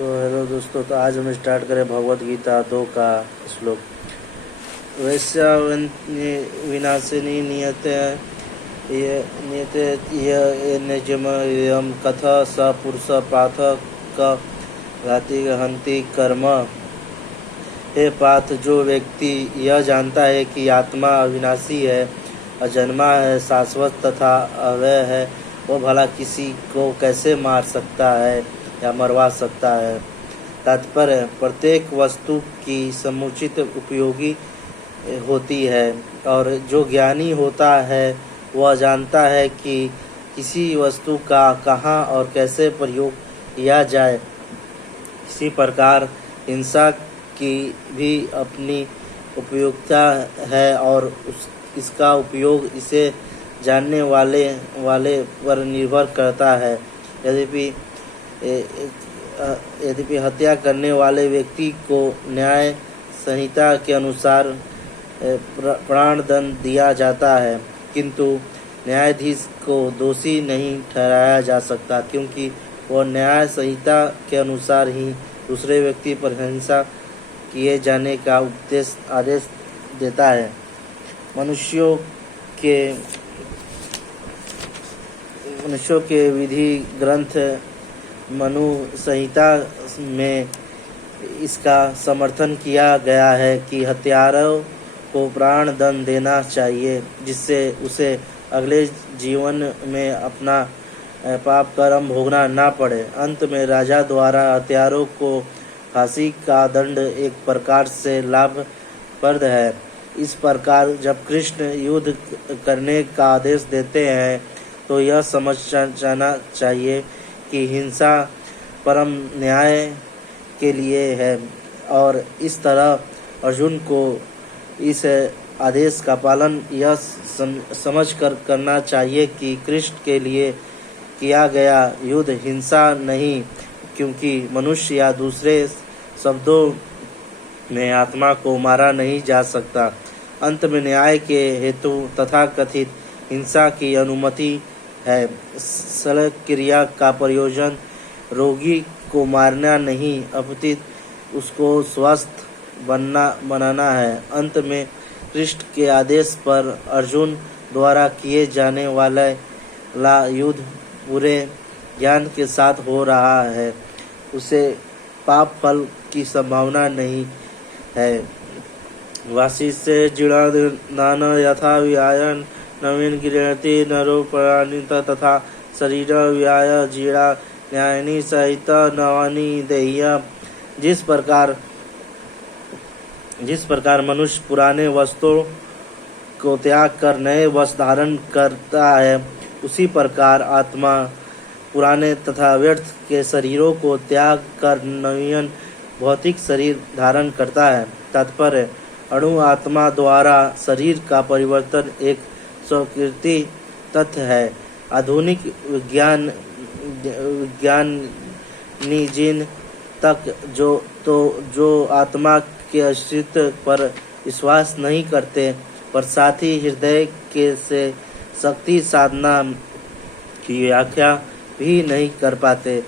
तो हेलो दोस्तों, तो आज हम स्टार्ट करें भगवत गीता 2 का श्लोक। वैश्य विनाशिनी नियते ये निजम यम कथ स पुरुष पाथ क घाति हंति कर्म। हे पाथ, जो व्यक्ति यह जानता है कि आत्मा अविनाशी है, अजन्मा है, शाश्वत तथा अव्यय है, वो भला किसी को कैसे मार सकता है या मरवा सकता है। तात्पर्य, प्रत्येक वस्तु की समुचित उपयोगी होती है और जो ज्ञानी होता है वह जानता है कि किसी वस्तु का कहाँ और कैसे प्रयोग किया जाए। इसी प्रकार हिंसा की भी अपनी उपयोगिता है और इसका उपयोग इसे जानने वाले पर निर्भर करता है। यद्यपि हत्या करने वाले व्यक्ति को न्याय संहिता के अनुसार प्राणदंड दिया जाता है, किंतु न्यायाधीश को दोषी नहीं ठहराया जा सकता, क्योंकि वह न्याय संहिता के अनुसार ही दूसरे व्यक्ति पर हिंसा किए जाने का आदेश देता है। मनुष्यों के विधि ग्रंथ मनु संहिता में इसका समर्थन किया गया है कि हत्यारों को प्राण दंड देना चाहिए, जिससे उसे अगले जीवन में अपना पाप कर्म भोगना ना पड़े। अंत में राजा द्वारा हत्यारों को फांसी का दंड एक प्रकार से लाभप्रद है। इस प्रकार जब कृष्ण युद्ध करने का आदेश देते हैं तो यह समझ जाना चाहिए कि हिंसा परम न्याय के लिए है, और इस तरह अर्जुन को इस आदेश का पालन यह समझ कर करना चाहिए कि कृष्ण के लिए किया गया युद्ध हिंसा नहीं, क्योंकि मनुष्य या दूसरे शब्दों में आत्मा को मारा नहीं जा सकता। अंत में न्याय के हेतु तथाकथित हिंसा की अनुमति है। सरल क्रिया का प्रयोजन रोगी को मारना नहीं, अपितु उसको स्वस्थ बनाना है। अंत में कृष्ण के आदेश पर अर्जुन द्वारा किए जाने वाला युद्ध पूरे ज्ञान के साथ हो रहा है, उसे पाप फल की संभावना नहीं है। वासी से जीर्णान यथा व्यायन नवीन गृहति नरो प्राणित तथा शरीर व्याय जीड़ा न्यायनी सहित नवानी देह्य। जिस प्रकार मनुष्य पुराने वस्त्रों को त्याग कर नए वस्त्र धारण करता है, उसी प्रकार आत्मा पुराने तथा व्यर्थ के शरीरों को त्याग कर नवीन भौतिक शरीर धारण करता है। तात्पर्य, अणु आत्मा द्वारा शरीर का परिवर्तन एक स्वीकृति तथ्य है। आधुनिक विज्ञानी जिन तक जो आत्मा के अस्तित्व पर विश्वास नहीं करते, पर साथ ही हृदय के से शक्ति साधना की व्याख्या भी नहीं कर पाते,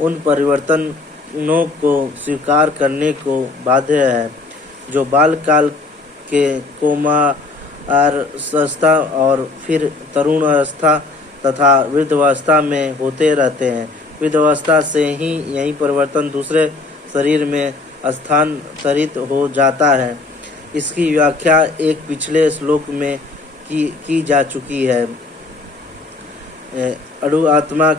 उन परिवर्तनों को स्वीकार करने को बाध्य है, जो बाल काल के कौमारावस्था और फिर तरुण अवस्था तथा वृद्धावस्था में होते रहते हैं। वृद्धावस्था से ही यही परिवर्तन दूसरे शरीर में स्थानांतरित हो जाता है। इसकी व्याख्या एक पिछले श्लोक में की जा चुकी है। अणु आत्मा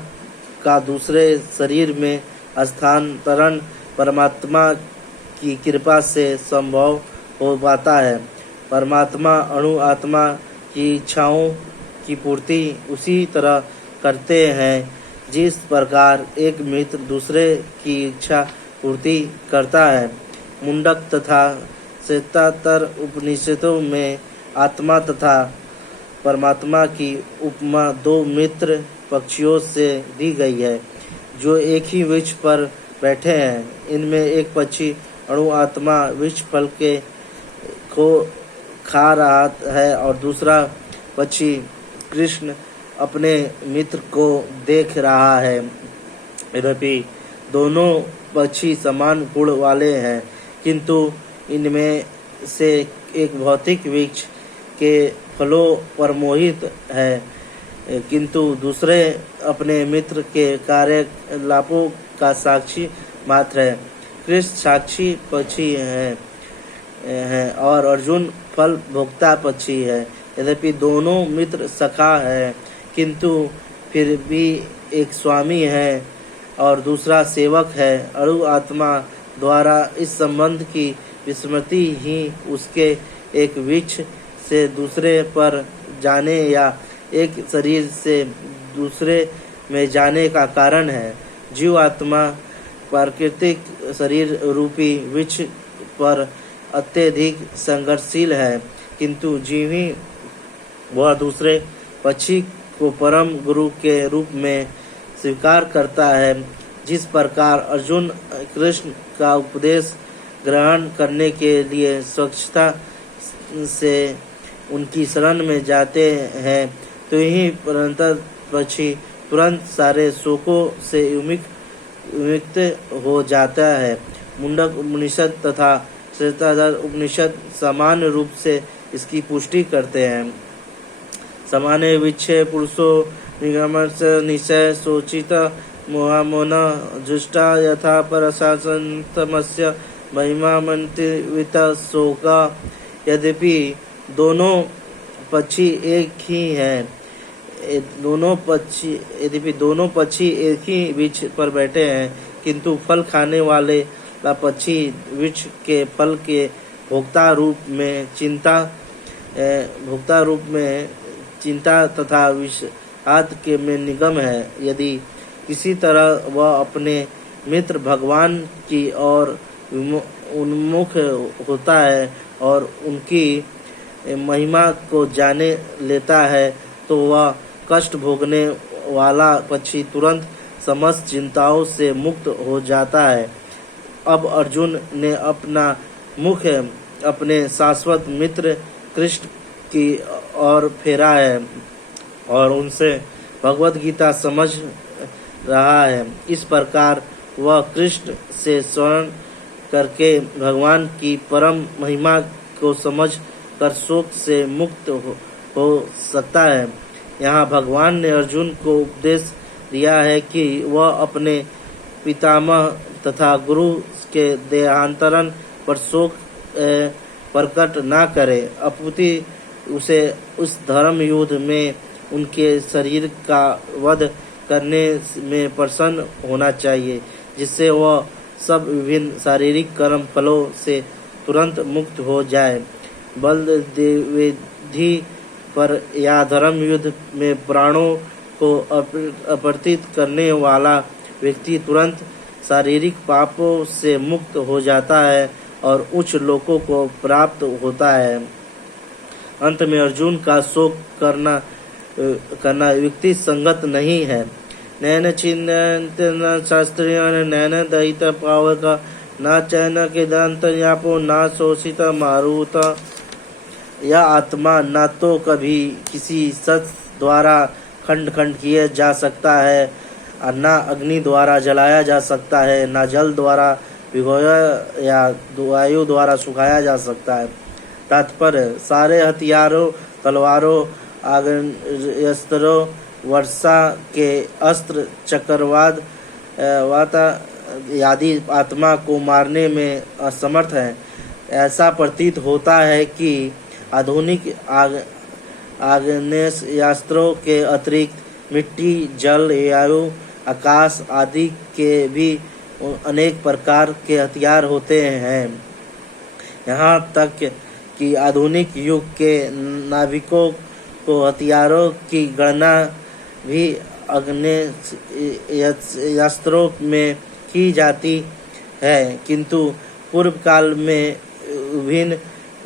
का दूसरे शरीर में स्थानांतरण परमात्मा की कृपा से संभव हो पाता है। परमात्मा अणु आत्मा की इच्छाओं की पूर्ति उसी तरह करते हैं जिस प्रकार एक मित्र दूसरे की इच्छा पूर्ति करता है। मुंडक तथा श्वेतातर उपनिषदों में आत्मा तथा परमात्मा की उपमा दो मित्र पक्षियों से दी गई है, जो एक ही वृक्ष पर बैठे हैं। इनमें एक पक्षी अणु आत्मा वृक्ष फल को खा रहा है और दूसरा पक्षी कृष्ण अपने मित्र को देख रहा है। यद्यपि दोनों पक्षी समान गुण वाले हैं, किंतु इनमें से एक भौतिक वृक्ष के फलों पर मोहित है, किंतु दूसरे अपने मित्र के कार्यकलापों का साक्षी मात्र है। कृष्ण साक्षी पक्षी है और अर्जुन फल भोक्ता पक्षी है। यद्यपि दोनों मित्र सखा है, किंतु फिर भी एक स्वामी है और दूसरा सेवक है। अणु आत्मा द्वारा इस संबंध की विस्मृति ही उसके एक वृक्ष से दूसरे पर जाने या एक शरीर से दूसरे में जाने का कारण है। जीव आत्मा प्राकृतिक शरीर रूपी वृक्ष पर अत्यधिक संघर्षशील है, किंतु जीव ही वह दूसरे पक्षी को परम गुरु के रूप में स्वीकार करता है। जिस प्रकार अर्जुन कृष्ण का उपदेश ग्रहण करने के लिए स्वच्छता से उनकी शरण में जाते हैं, तो ही परंत पक्षी तुरंत सारे शोकों से विमुक्त हो जाता है। मुंडक उपनिषद तथा श्वेताश्वतर उपनिषद समान रूप से इसकी पुष्टि करते हैं। समाने विच्छे पुरुषो निगमस निश्चय सोचित मोहामोन जुष्टा यथा परशासनतमस्य महिमा मंत्रित शोका। यद्यपि दोनों पक्षी एक ही हैं, यद्यपि दोनों पक्षी एक ही वृक्ष पर बैठे हैं, किंतु फल खाने वाले पक्षी वृक्ष के फल के भोक्ता रूप में चिंता तथा विषाद के में निगम है। यदि किसी तरह वह अपने मित्र भगवान की ओर उन्मुख होता है और उनकी महिमा को जाने लेता है, तो वह कष्ट भोगने वाला पक्षी तुरंत समस्त चिंताओं से मुक्त हो जाता है। अब अर्जुन ने अपना मुख अपने शाश्वत मित्र कृष्ण की ओर फेरा है और उनसे भगवत गीता समझ रहा है। इस प्रकार वह कृष्ण से शरण करके भगवान की परम महिमा को समझ कर शोक से मुक्त हो सकता है। यहाँ भगवान ने अर्जुन को उपदेश दिया है कि वह अपने पितामह तथा गुरु के देहांतरण पर शोक प्रकट न करे, अपितु उसे उस धर्म युद्ध में उनके शरीर का वध करने में प्रसन्न होना चाहिए, जिससे वह सब विभिन्न शारीरिक कर्म फलों से तुरंत मुक्त हो जाए। बल विधि पर या धर्म युद्ध में प्राणों को अपवर्तित करने वाला व्यक्ति तुरंत शारीरिक पापों से मुक्त हो जाता है और उच्च लोकों को प्राप्त होता है। अंत में अर्जुन का शोक करना युक्ति संगत नहीं है। नैन चिन्ह शास्त्रीय नैन दहित पावक न चैन के दंत यापो न शोषित मारुत। यह आत्मा न तो कभी किसी शस्त्र द्वारा खंड खंड किया जा सकता है, न अग्नि द्वारा जलाया जा सकता है, न जल द्वारा भिगोया या वायु द्वारा सुखाया जा सकता है। तात्पर्य सारे हथियारों, तलवारों, आग्नेयास्त्रों, वर्षा के अस्त्र, चक्रवात आदि आत्मा को मारने में असमर्थ है। ऐसा प्रतीत होता है कि आधुनिक आग्नेयास्त्रों के अतिरिक्त मिट्टी, जल, वायु, आकाश आदि के भी अनेक प्रकार के हथियार होते हैं। यहाँ तक कि आधुनिक युग के नाविकों को हथियारों की गणना भी आग्नेयास्त्रों में की जाती है, किंतु पूर्व काल में विभिन्न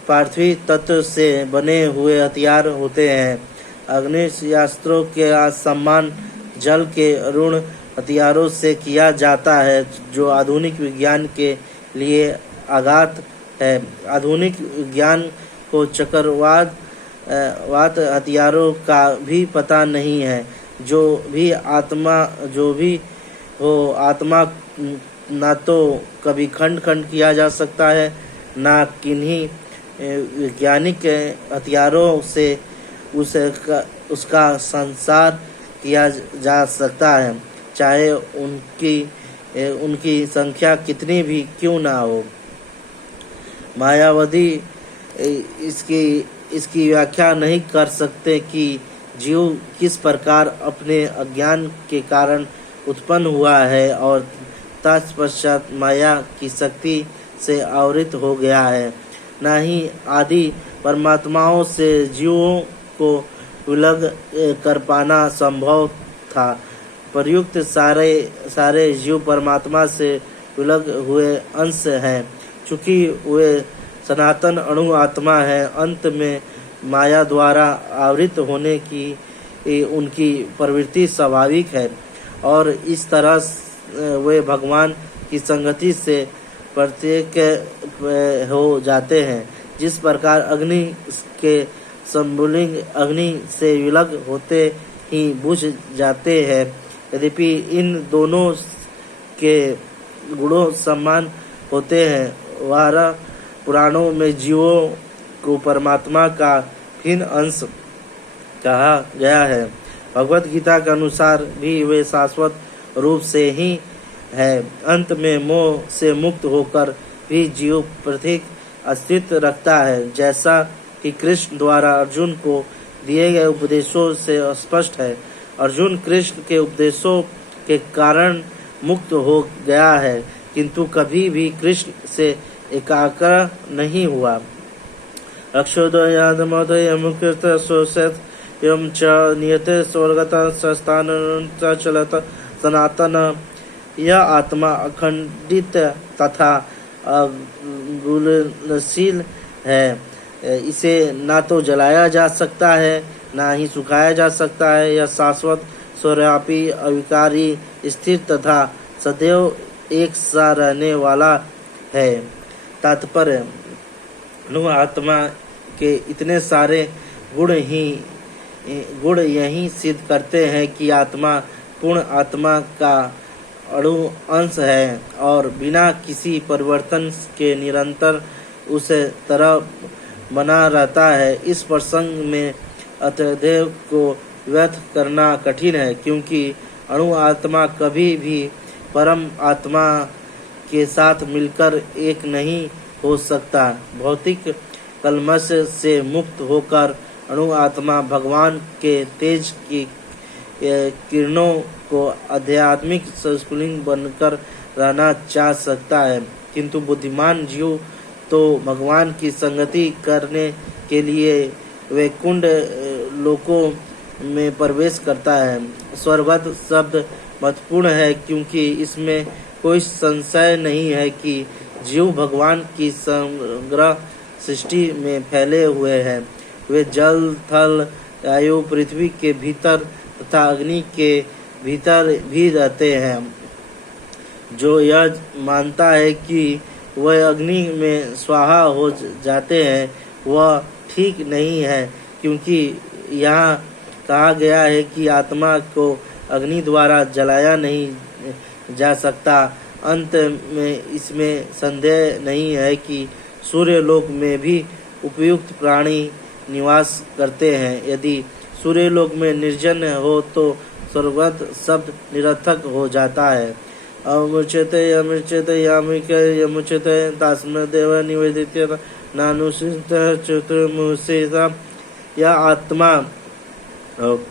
पार्थिव तत्व से बने हुए हथियार होते हैं। आग्नेयास्त्रों के सम्मान जल के ऋण हथियारों से किया जाता है, जो आधुनिक विज्ञान के लिए आघात है। आधुनिक विज्ञान को चक्रवात हथियारों का भी पता नहीं है। जो भी हो, आत्मा ना तो कभी खंड खंड किया जा सकता है, ना किन्हीं वैज्ञानिक हथियारों से उसका संसार किया जा सकता है, चाहे उनकी संख्या कितनी भी क्यों ना हो। मायावादी इसकी व्याख्या नहीं कर सकते कि जीव किस प्रकार अपने अज्ञान के कारण उत्पन्न हुआ है और तत्पश्चात माया की शक्ति से आवृत हो गया है। न ही आदि परमात्माओं से जीवों को विलग कर पाना संभव था। प्रयुक्त सारे जीव परमात्मा से विलग हुए अंश हैं। चूँकि वे सनातन अणु आत्मा है, अंत में माया द्वारा आवृत होने की उनकी प्रवृत्ति स्वाभाविक है और इस तरह वे भगवान की संगति से प्रत्येक हो जाते हैं। जिस प्रकार अग्नि के संबुलिंग अग्नि से विलग होते ही बुझ जाते हैं, यद्यपि इन दोनों के गुणों समान होते हैं। वारा पुराणों में जीवों को परमात्मा का भिन्न अंश कहा गया है। भगवत गीता के अनुसार भी वे शाश्वत रूप से ही है। अंत में मोह से मुक्त होकर भी जीव प्रतीक अस्तित्व रखता है, जैसा कि कृष्ण द्वारा अर्जुन को दिए गए उपदेशों से स्पष्ट है। अर्जुन कृष्ण के उपदेशों के कारण मुक्त हो गया है, किंतु कभी भी कृष्ण से एकाग्र नहीं हुआ। अक्षोदयादमोदयमुकृत सोषत यम च नियते स्वर्गत संस्थान चलत सनातन। यह आत्मा अखंडित तथा अगुणशील है। इसे ना तो जलाया जा सकता है, ना ही सुखाया जा सकता है। यह शाश्वत, सर्वव्यापी, अविकारी, स्थिर तथा सदैव एक सा रहने वाला है। तात्पर्य, अणु आत्मा के इतने सारे गुण यही सिद्ध करते हैं कि आत्मा पूर्ण आत्मा का अणु अंश है और बिना किसी परिवर्तन के निरंतर उस तरह बना रहता है। इस प्रसंग में अतएव को व्यक्त करना कठिन है, क्योंकि अणु आत्मा कभी भी परम आत्मा के साथ मिलकर एक नहीं हो सकता। भौतिक कलमश से मुक्त होकर अणु आत्मा भगवान के तेज की किरणों को आध्यात्मिक संस्कुलिंग बनकर रहना चाह सकता है, किंतु बुद्धिमान जीव तो भगवान की संगति करने के लिए वैकुंठ लोकों में प्रवेश करता है। स्वर्गत शब्द महत्वपूर्ण है, क्योंकि इसमें कोई संशय नहीं है कि जीव भगवान की समग्र सृष्टि में फैले हुए हैं। वे जल, थल, वायु, पृथ्वी के भीतर तथा अग्नि के भीतर भी रहते हैं। जो यह मानता है कि वह अग्नि में स्वाहा हो जाते हैं, वह ठीक नहीं है, क्योंकि यहाँ कहा गया है कि आत्मा को अग्नि द्वारा जलाया नहीं जा सकता। अंत में इसमें संदेह नहीं है कि सूर्यलोक में भी उपयुक्त प्राणी निवास करते हैं। यदि सूर्यलोक में निर्जन हो तो स्वर्गत शब्द निरर्थक हो जाता है। अमुच्यते यमुच्यते यामिके यमुच्यते तस्मैदेव निवेदित्य नानुशिष्ट चतुर्मुषिता। यह आत्मा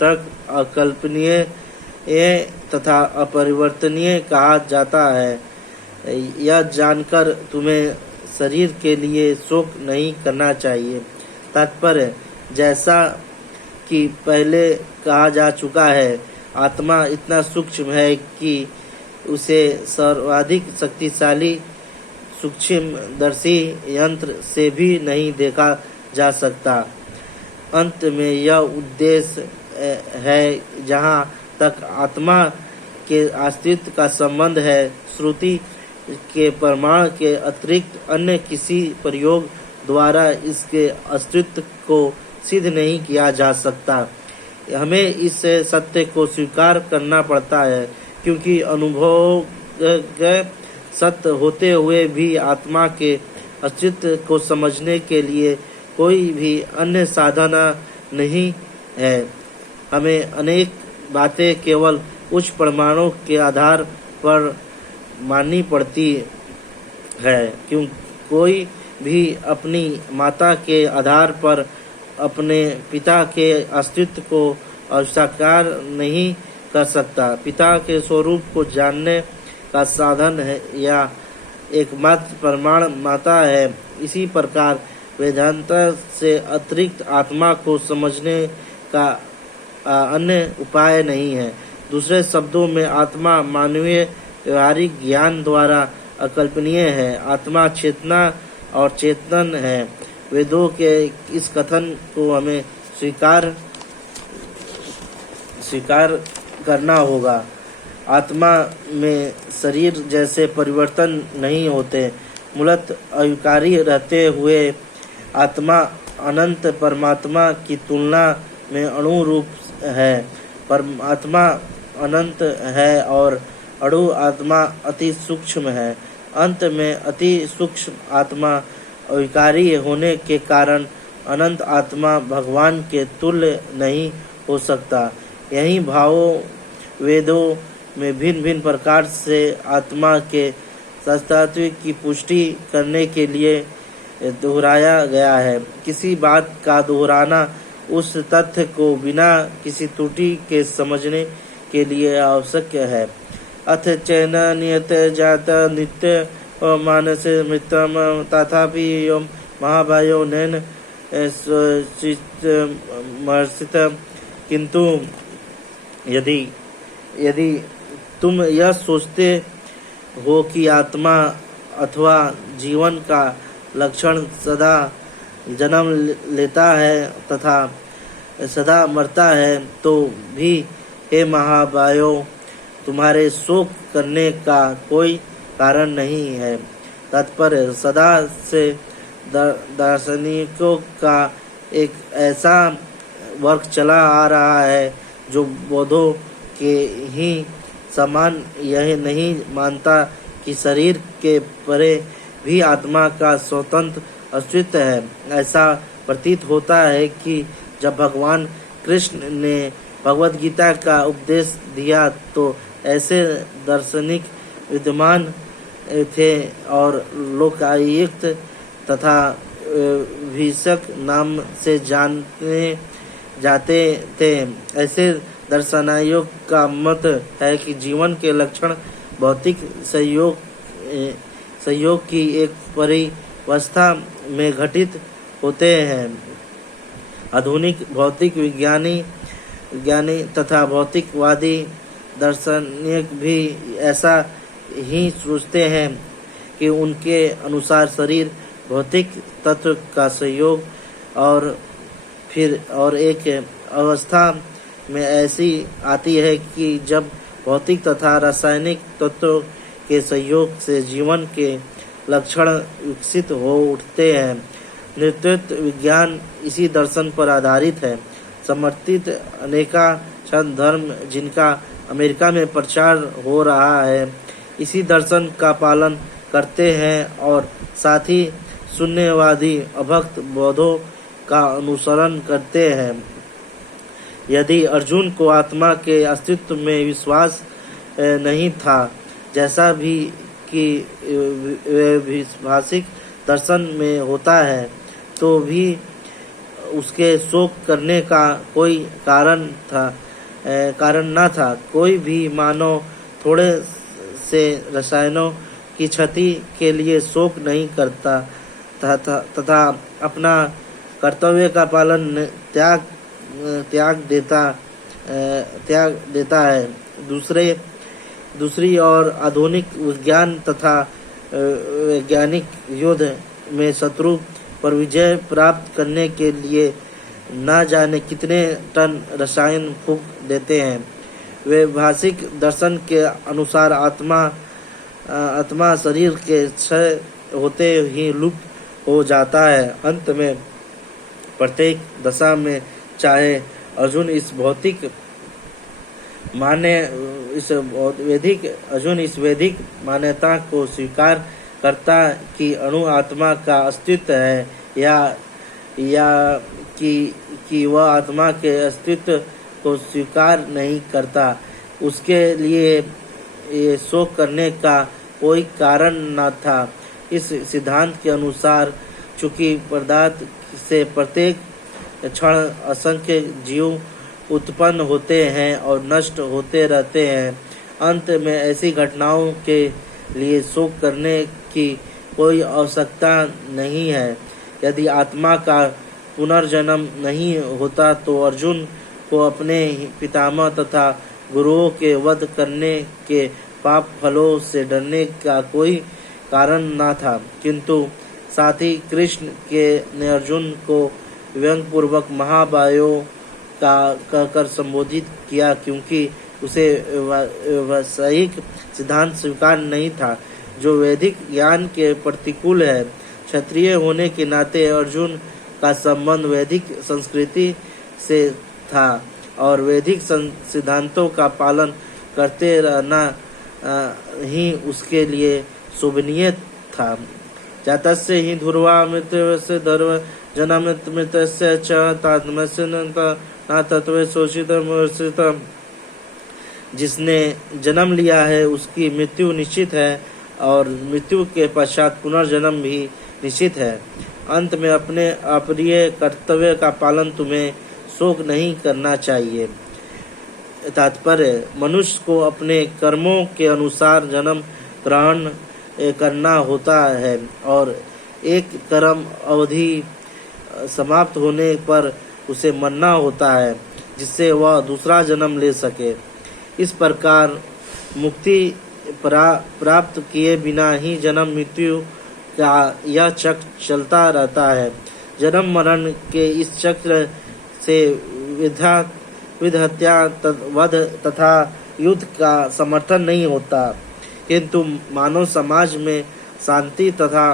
तक अकल्पनीय तथा अपरिवर्तनीय कहा जाता है। यह जानकर तुम्हें शरीर के लिए शोक नहीं करना चाहिए। तात्पर्य, जैसा कि पहले कहा जा चुका है, आत्मा इतना सूक्ष्म है कि उसे सर्वाधिक शक्तिशाली सूक्ष्मदर्शी यंत्र से भी नहीं देखा जा सकता। अंत में यह उद्देश्य है, जहाँ तक आत्मा के अस्तित्व का संबंध है, श्रुति के प्रमाण के अतिरिक्त अन्य किसी प्रयोग द्वारा इसके अस्तित्व को सिद्ध नहीं किया जा सकता। हमें इस सत्य को स्वीकार करना पड़ता है, क्योंकि अनुभव गए सत्य होते हुए भी आत्मा के अस्तित्व को समझने के लिए कोई भी अन्य साधन नहीं है। हमें अनेक बातें केवल उच्च प्रमाणों के आधार पर माननी पड़ती है, क्यों कोई भी अपनी माता के आधार पर अपने पिता के अस्तित्व को अस्वीकार नहीं कर सकता। पिता के स्वरूप को जानने का साधन है या एकमात्र प्रमाण माता है। इसी प्रकार वेदांत से अतिरिक्त आत्मा को समझने का अन्य उपाय नहीं है। दूसरे शब्दों में आत्मा मानवीय व्यवहारिक ज्ञान द्वारा अकल्पनीय है। आत्मा चेतना और चेतन है। वेदों के इस कथन को हमें स्वीकार करना होगा। आत्मा में शरीर जैसे परिवर्तन नहीं होते। मूलतः अविकारी रहते हुए आत्मा अनंत परमात्मा की तुलना में अणुरूप है। परमात्मा अनंत है और अणु आत्मा अति सूक्ष्म है। अंत में अति सूक्ष्म आत्मा अविकारी होने के कारण अनंत आत्मा भगवान के तुल्य नहीं हो सकता। यही भावों वेदों में भिन्न भिन्न प्रकार से आत्मा के सत्तात्व की पुष्टि करने के लिए दोहराया गया है। किसी बात का दोहराना उस तथ्य को बिना किसी त्रुटि के समझने के लिए आवश्यक है। अथ चैन नियत जात नित्य मानस मृतम तथापि एवं महाभायो नैन मर्षित। किंतु यदि तुम यह सोचते हो कि आत्मा अथवा जीवन का लक्षण सदा जन्म लेता है तथा सदा मरता है, तो भी हे महाबाहो, तुम्हारे शोक करने का कोई कारण नहीं है। तात्पर्य सदा से दार्शनिकों का एक ऐसा वर्ग चला आ रहा है जो बौद्धों के ही समान यह नहीं मानता कि शरीर के परे भी आत्मा का स्वतंत्र अस्तित्व है। ऐसा प्रतीत होता है कि जब भगवान कृष्ण ने भगवद गीता का उपदेश दिया तो ऐसे दार्शनिक विद्वान थे और लोकायुक्त तथा भीषक नाम से जाने जाते थे। ऐसे दर्शनायोग का मत है कि जीवन के लक्षण भौतिक संयोग की एक परिवस्था में घटित होते हैं। आधुनिक भौतिक विज्ञानी तथा भौतिकवादी दार्शनिक भी ऐसा ही सोचते हैं कि उनके अनुसार शरीर भौतिक तत्व का संयोग और एक अवस्था में ऐसी आती है कि जब भौतिक तथा रासायनिक तत्वों के संयोग से जीवन के लक्षण विकसित हो उठते हैं। नेतृत्व विज्ञान इसी दर्शन पर आधारित है। समर्थित अनेकाक्षर धर्म जिनका अमेरिका में प्रचार हो रहा है, इसी दर्शन का पालन करते हैं और साथ ही शून्यवादी अभक्त बौद्धों का अनुसरण करते हैं। यदि अर्जुन को आत्मा के अस्तित्व में विश्वास नहीं था, जैसा भी कि भाषिक दर्शन में होता है, तो भी उसके शोक करने का कोई कारण न था। कोई भी मानव थोड़े से रसायनों की क्षति के लिए शोक नहीं करता तथा अपना कर्तव्य का पालन त्याग देता है। दूसरी ओर आधुनिक विज्ञान तथा वैज्ञानिक युद्ध में शत्रु पर विजय प्राप्त करने के लिए न जाने कितने टन रसायन फूंक देते हैं। वे भाषिक दर्शन के अनुसार आत्मा शरीर के क्षय होते ही लुप्त हो जाता है। अंत में प्रत्येक दशा में चाहे अर्जुन इस भौतिक मान्य इस वैदिक मान्यता को स्वीकार करता कि अणु आत्मा का अस्तित्व है या कि वह आत्मा के अस्तित्व को स्वीकार नहीं करता, उसके लिए ये शोक करने का कोई कारण न था। इस सिद्धांत के अनुसार चूंकि पदार्थ से प्रत्येक क्षण असंख्य जीव उत्पन्न होते हैं और नष्ट होते रहते हैं, अंत में ऐसी घटनाओं के लिए शोक करने की कोई आवश्यकता नहीं है। यदि आत्मा का पुनर्जन्म नहीं होता तो अर्जुन को अपने पितामह तथा गुरुओं के वध करने के पाप फलों से डरने का कोई कारण न था, किंतु साथ ही कृष्ण ने अर्जुन को व्यंग्यपूर्वक महाबायो का कहकर संबोधित किया, क्योंकि उसे वैषयिक सिद्धांत स्वीकार नहीं था जो वैदिक ज्ञान के प्रतिकूल है। क्षत्रिय होने के नाते अर्जुन का संबंध वैदिक संस्कृति से था और वैदिक सिद्धांतों का पालन करते रहना ही उसके लिए शोभनीय था। जातस्य ही ध्रुवा मृत्युस्य धर्म जन्मृतस्य च तात्मस्य न तत्व शोषित। जिसने जन्म लिया है उसकी मृत्यु निश्चित है और मृत्यु के पश्चात पुनर्जन्म भी निश्चित है। अंत में अपने अप्रिय कर्तव्य का पालन तुम्हें शोक नहीं करना चाहिए। तात्पर्य, मनुष्य को अपने कर्मों के अनुसार जन्म ग्रहण करना होता है और एक कर्म अवधि समाप्त होने पर उसे मरना होता है जिससे वह दूसरा जन्म ले सके। इस प्रकार मुक्ति प्राप्त किए बिना ही जन्म मृत्यु का यह चक्र चलता रहता है। जन्म मरण के इस चक्र से विधहत्या वध तथा युद्ध का समर्थन नहीं होता, किंतु मानव समाज में शांति तथा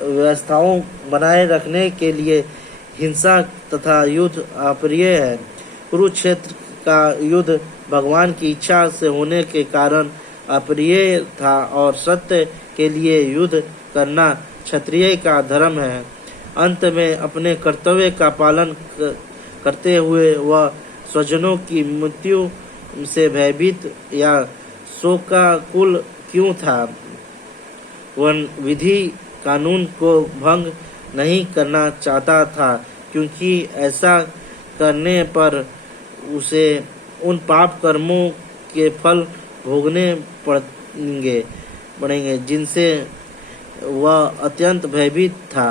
व्यवस्थाओं बनाए रखने के लिए हिंसा तथा युद्ध अप्रिय है। कुरुक्षेत्र का युद्ध भगवान की इच्छा से होने के कारण अप्रिय था और सत्य के लिए युद्ध करना क्षत्रिय का धर्म है। अंत में अपने कर्तव्य का पालन करते हुए वह स्वजनों की मृत्यु से भयभीत या शोकाकुल क्यों था? वह विधि कानून को भंग नहीं करना चाहता था, क्योंकि ऐसा करने पर उसे उन पाप कर्मों के फल भोगने पड़ेंगे जिनसे वह अत्यंत भयभीत था।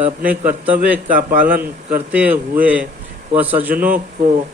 अपने कर्तव्य का पालन करते हुए वह सज्जनों को